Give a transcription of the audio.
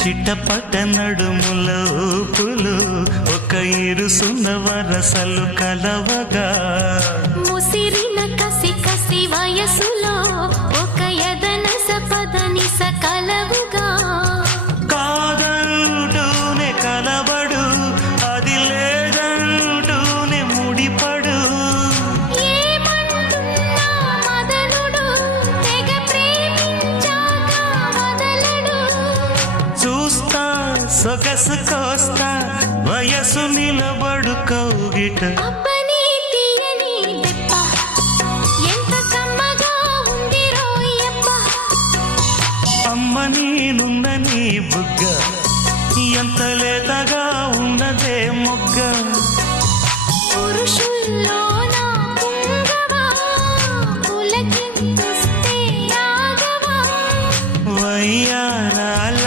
చిట్టపట నడుముల ఊపులు ఒక ఇరుసున్న వరసలు కలవగా ముసిరిన కసి కసి వయసులో ఒక యదన సపదని సకలవుగా కాదంటూనే కలబడు అది లేదంటూనే ముడిపడు ఏమంటున్నా మదనుడు తెగ ప్రేమించాక వదలడు చూస్తా సొగసు కోస్తా వయసు నిలబడు కౌగిట అబ్బని తీయని దెబ్బ ఎంత కమ్మగా ఉంది రోయప్ప అమ్మ నేనున్న నీ బుగ్గ ఎంత లేదా